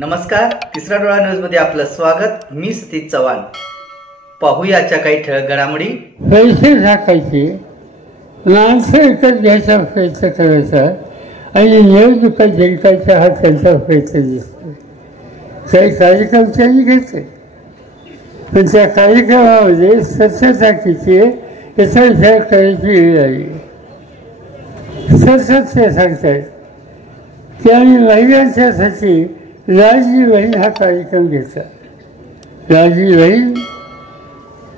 नमस्कार, तिसरा डोळा न्यूज मध्ये आपलं स्वागत। मी सतीश चव्हाण। पाहूयाच्या काही ठळक घडामोडी। पैसे टाकायचे, माणसं विकत घ्यायचा प्रयत्न करायचा आणि निवडणुका जिंकायचा हा त्यांचा प्रयत्न दिसतो। काही कार्यक्रम त्यांनी घेतले, पण त्या कार्यक्रमामध्ये स्वच्छता किती याचा विचार करायची वेळ आली। सतत ते सांगतायत की आम्ही महिलांच्यासाठी लाडली बहीण हा कार्यक्रम घेतला। लाडली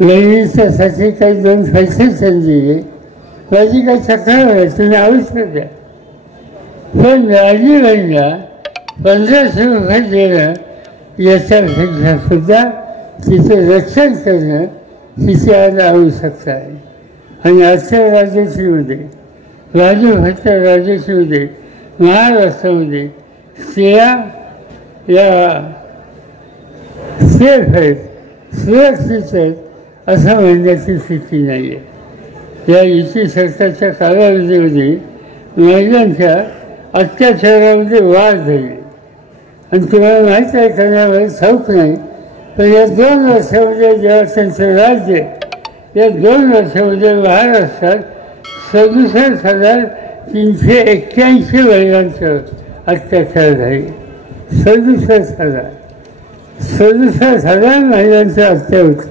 बहिणीच्यासाठी काही 2 पैसे दिले, माझी काही तक्रार आहे, तुम्ही आवश्यक द्या, पण लाडली बहिणीला 1500 रुपये देणं याच्यापेक्षा सुद्धा तिचं रक्षण करणं तिची आज आवश्यकता आहे। आणि आजच्या राजकीयमध्ये राजकीयमध्ये महाराष्ट्रामध्ये स्त्रिया या सेफ आहेत, सुरक्षित आहेत असं म्हणण्याची स्थिती नाही आहे। या युती सरकारच्या कालावधीमध्ये महिलांच्या अत्याचारामध्ये वाढ झाली आणि तुम्हाला माहीत आहे, करण्यामध्ये ठाऊक नाही, पण या 2 वर्षामध्ये जेव्हा त्यांचं राज्य या 2 वर्षामध्ये महाराष्ट्रात 67,381 महिलांचं अत्याचार झाले। 67,000 महिलांचं हत्या होती।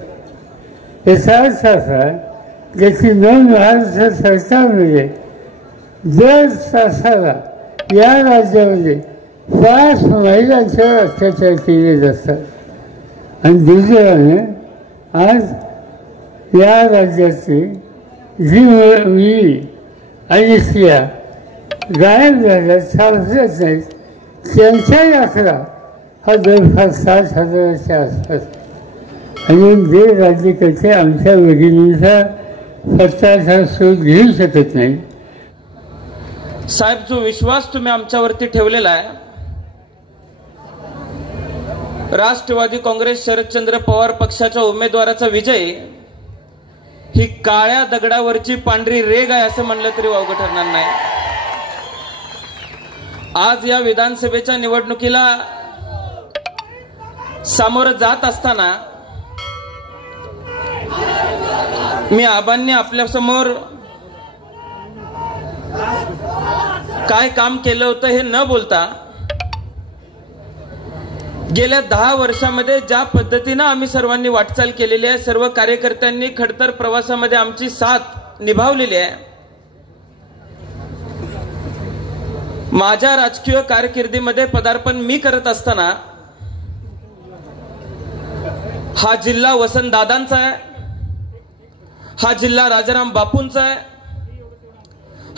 याचा अर्थ असा ज्याची नोंद महाराष्ट्र सरकारमध्ये दर तासाला या राज्यामध्ये 5 महिलांच्यावर अत्याचार केले जातात। आणि दुर्दैवाने आज या राज्याची जी मुली आणि स्त्रिया गायब झाल्या, सापडत नाहीत, त्यांचाही आकडा हा 60,000च्या आसपास। आणि जे राज्यकर्ते आमच्या भगिनींचा पत्ताचा शोध घेऊ शकत नाही। साहेब, जो विश्वास तुम्ही आमच्यावरती ठेवलेला आहे, राष्ट्रवादी काँग्रेस शरदचंद्र पवार पक्षाच्या उमेदवाराचा विजय ही काळ्या दगडावरची पांढरी रेघ आहे असं म्हणलं तरी वावगं ठरणार नाही। आज या विधानसभेच्या निवडणुकीला सामोरं जात असताना मी आबांनी आपल्यासमोर काय काम केलं होतं हे न बोलता, गेल्या 10 वर्षामध्ये ज्या पद्धतीनं आम्ही सर्वांनी वाटचाल केलेली आहे, सर्व कार्यकर्त्यांनी खडतर प्रवासामध्ये आमची साथ निभावलेली आहे। माझ्या राजकीय कारकिर्दीमध्ये पदार्पण मी करत असताना हा जिल्हा वसंतदादांचा आहे, हा जिल्हा राजाराम बापूंचा आहे,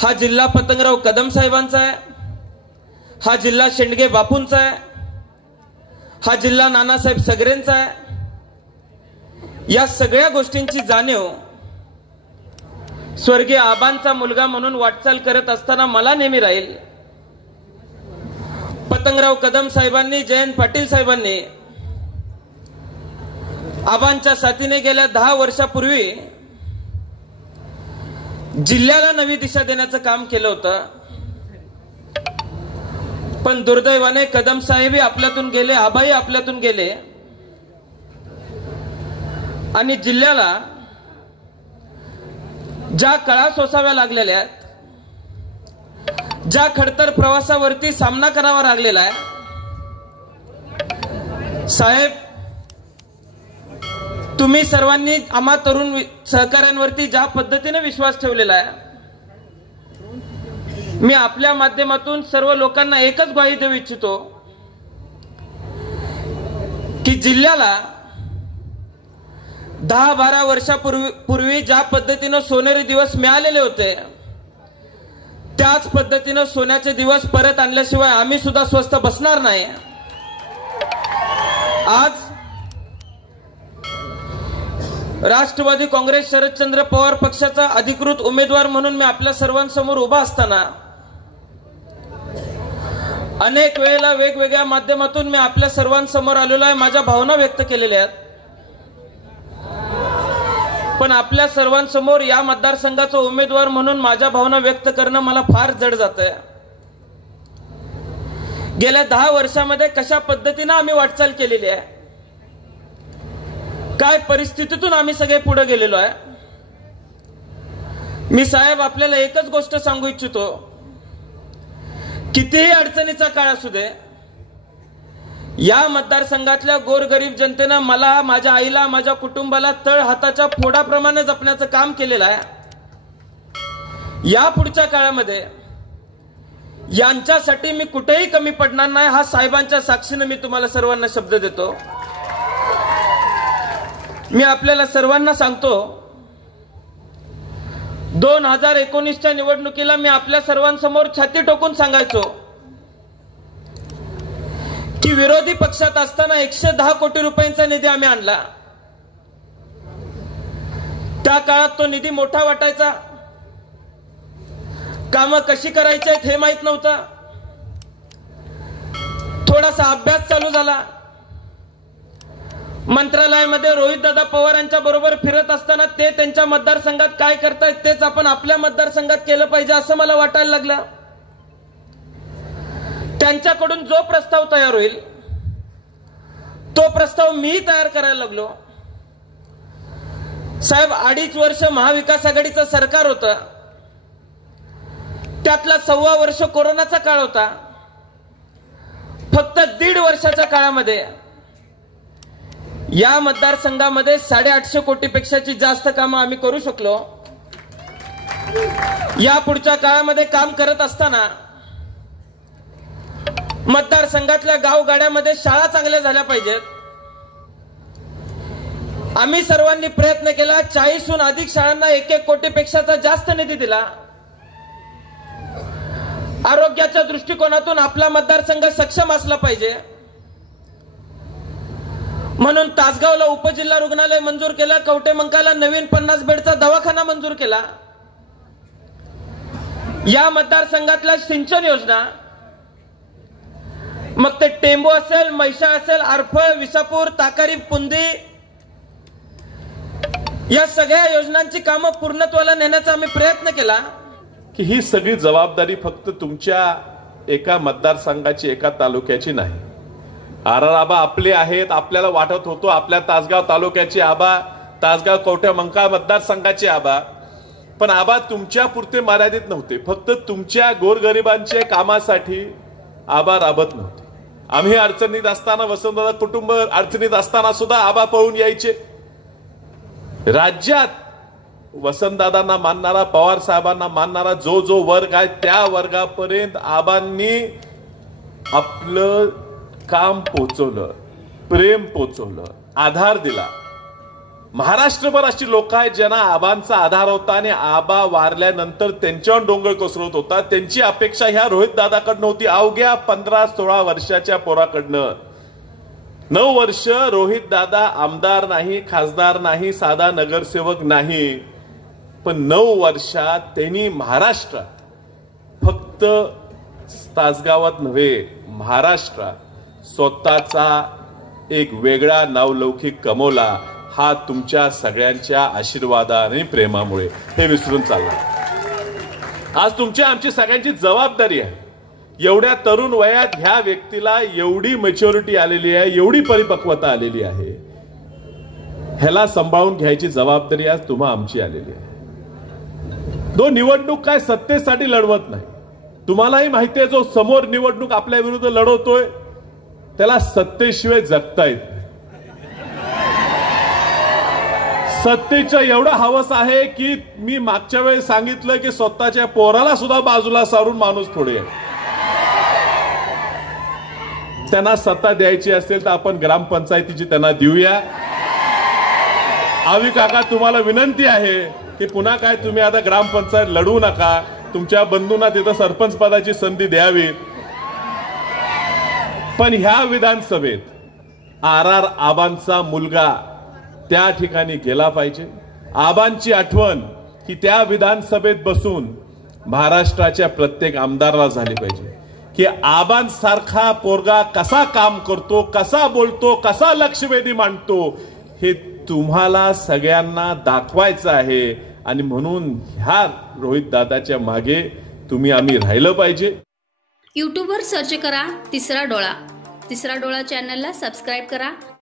हा जिल्हा पतंगराव कदम साहेबांचा आहे, हा जिल्हा शेंडगे बापूंचा आहे, हा जिल्हा नानासाहेब सगरेंचा आहे। या सगळ्या गोष्टींची जाणीव स्वर्गीय आबांचा मुलगा म्हणून वाटचाल करत असताना मला नेहमी राहील। पतंगराव कदम साहेबांनी, जयंत पाटील साहेबांनी आबांच्या साथीने गेल्या 10 वर्षापूर्वी जिल्ह्याला नवी दिशा देण्याचं काम केलं होतं, पण दुर्दैवाने कदम साहेबही आपल्यातून गेले, आबाही आपल्यातून गेले आणि जिल्ह्याला ज्या कळा सोसाव्या लागलेल्या आहेत, ज्या खडतर प्रवासावरती सामना करावा लागलेला आहे, साहेब तुम्ही सर्वांनी आम्हा तरुण सहकाऱ्यांवरती ज्या पद्धतीने विश्वास ठेवलेला आहे, मी आपल्या माध्यमातून सर्व लोकांना एकच ग्वाही देऊ इच्छितो की जिल्ह्याला 10-12 वर्षापूर्वी ज्या पद्धतीनं सोनेरी दिवस मिळालेले होते, त्याच पद्धतीनं सोन्याचे दिवस परत आणल्याशिवाय आम्ही सुद्धा स्वस्थ बसणार नाही। आज राष्ट्रवादी काँग्रेस शरदचंद्र पवार पक्षाचा अधिकृत उमेदवार म्हणून मी आपल्या सर्वांसमोर उभा असताना अनेक वेळेला वेगवेगळ्या माध्यमातून मी आपल्या सर्वांसमोर आलेलो आहे, माझ्या भावना व्यक्त केलेल्या आहेत, पण आपल्या सर्वांसमोर या मतदारसंघाचा उमेदवार म्हणून माझ्या भावना व्यक्त करणं मला फार जड जातंय। गेल्या 10 वर्षामध्ये कशा पद्धतीने आम्ही वाटचाल केलेली आहे, काय परिस्थितीतून आम्ही सगळे पुढे गेलेलो आहे. मी साहेब आपल्याला एकच गोष्ट सांगू इच्छितो, कितीही अडचणीचा काळ असू दे, या मतदारसंघातल्या गोरगरीब जनतेनं मला, माझ्या आईला, माझ्या कुटुंबाला तळ हाताच्या फोडाप्रमाणे जपण्याचं काम केलेलं आहे. या पुढच्या काळामध्ये यांच्यासाठी मी कुठेही कमी पडणार नाही, हा साहेबांच्या साक्षीने मी तुम्हाला सर्वांना शब्द देतो. मी आपल्याला सर्वांना सांगतो, 2019च्या निवडणुकीला मी आपल्या सर्वांसमोर छाती ठोकून सांगायचो की विरोधी पक्षात असताना 110 कोटी रुपयांचा निधी आम्ही आणला. त्या काळात तो निधी मोठा वाटायचा, कामं कशी करायची आहेत हे माहित नव्हतं. थोडासा अभ्यास चालू झाला. मंत्रालयामध्ये रोहितदादा पवारांच्या बरोबर फिरत असताना ते त्यांच्या मतदारसंघात काय करतायत तेच आपण आपल्या मतदारसंघात केलं पाहिजे असं मला वाटायला लागलं. त्यांच्याकडून जो प्रस्ताव तयार होईल तो प्रस्ताव मी तयार करायला लागलो. साहेब 2.5 वर्ष महाविकास आघाडीचं सरकार होतं, त्यातला 1.25 वर्ष कोरोनाचा काळ होता. फक्त 1.5 वर्षाच्या काळामध्ये या मतदारसंघामध्ये 850 कोटीपेक्षाची जास्त कामं आम्ही करू शकलो. या पुढच्या काळामध्ये काम करत असताना मतदारसंघातल्या गावगाड्यामध्ये शाळा चांगल्या झाल्या पाहिजेत. आम्ही सर्वांनी प्रयत्न केला. 40हून अधिक शाळांना 1-1 कोटीपेक्षाचा जास्त निधी दिला. आरोग्याच्या दृष्टिकोनातून आपला मतदारसंघ सक्षम असला पाहिजे म्हणून तासगावला उपजिल्हा रुग्णालय मंजूर केलं. कवटेमंकाला नवीन 50 बेडचा दवाखाना मंजूर केला. या मतदारसंघातल्या सिंचन योजना, मग ते टेंबू असेल, मैशा असेल, आरफळ, विसापूर, ताकारी, पुंदी, या सगळ्या योजनांची कामं पूर्णत्वाला नेण्याचा आम्ही प्रयत्न केला. की ही सगळी जबाबदारी फक्त तुमच्या एका मतदारसंघाची, एका तालुक्याची नाही. आबा आपले आहेत, आपल्याला वाटत होतो आपल्या तासगाव तालुक्याचे आबा, तासगाव कवटेमंका मतदारसंघाचे आबा, पण आबा तुमच्या पुरते मर्यादित नव्हते. फक्त तुमच्या गोरगरिबांच्या कामासाठी आबा राबत नव्हते. आम्ही अडचणीत असताना, वसंतदादा कुटुंब अडचणीत असताना सुद्धा आबा पळून यायचे. राज्यात वसंतदादांना मानणारा, पवार साहेबांना मानणारा जो जो वर्ग आहे त्या वर्गापर्यंत आबांनी आपलं काम पोचवलं, प्रेम पोचवलं, आधार दिला. महाराष्ट्रभर अशी लोक आहेत ज्यांना आबांचा आधार होता आणि आबा वारल्यानंतर त्यांच्यावर डोंगर कोसळत होता. त्यांची अपेक्षा ह्या रोहित दादाकडनं होती. अवघ्या 15-16 वर्षाच्या पोराकडनं 9 वर्ष रोहित दादा आमदार नाही, खासदार नाही, साधा नगरसेवक नाही, पण 9 वर्षात त्यांनी महाराष्ट्रात, फक्त तासगावात नव्हे, महाराष्ट्रात स्वतःचा एक वेगळा नावलौकिक कमवला. हा तुमच्या सगळ्यांच्या आशीर्वादाने, प्रेमामुळे. हे विसरून चालला. आज तुमच्या आमची सगळ्यांची जबाबदारी आहे. एवढ्या तरुण वयात ह्या व्यक्तीला एवढी मॅच्युरिटी आलेली आहे, एवढी परिपक्वता आलेली आहे, ह्याला सांभाळून घ्यायची जबाबदारी आज तुम्हा आमची आलेली आहे. तो निवडणूक काय सत्तेसाठी लढवत नाही. तुम्हालाही माहिती आहे, जो समोर निवडणूक आपल्या विरुद्ध लढवतोय त्याला सत्तेशिवाय जगता येत नाही. सत्तेचं एवढं हवस आहे की मी मागच्या वेळेस सांगितलं की स्वतःच्या पोराला सुद्धा बाजूला सारून माणूस पुढे आहे. त्यांना सत्ता द्यायची असेल तर आपण ग्रामपंचायतीची त्यांना देऊया. आवी काका, तुम्हाला विनंती आहे की पुन्हा काय तुम्ही आता ग्रामपंचायत लढवू नका. तुमच्या बंधूंना तिथं सरपंच पदाची संधी द्यावी. पण ह्या विधानसभेत आबांचा मुलगा त्या ठिकाणी गेला पाहिजे. आबांची आठवण ही त्या विधानसभेत बसून महाराष्ट्राच्या प्रत्येक आमदाराला झाली पाहिजे की आबांसारखा पोरगा कसा काम करतो, कसा बोलतो, कसा लक्षवेधी मांडतो, हे तुम्हाला सगळ्यांना दाखवायचं आहे. आणि म्हणून ह्या रोहित दादाच्या मागे तुम्ही आम्ही राहिलं पाहिजे. यूट्यूबवर सर्च करा तिसरा डोळा. तिसरा डोळा चॅनलला सबस्क्राईब करा.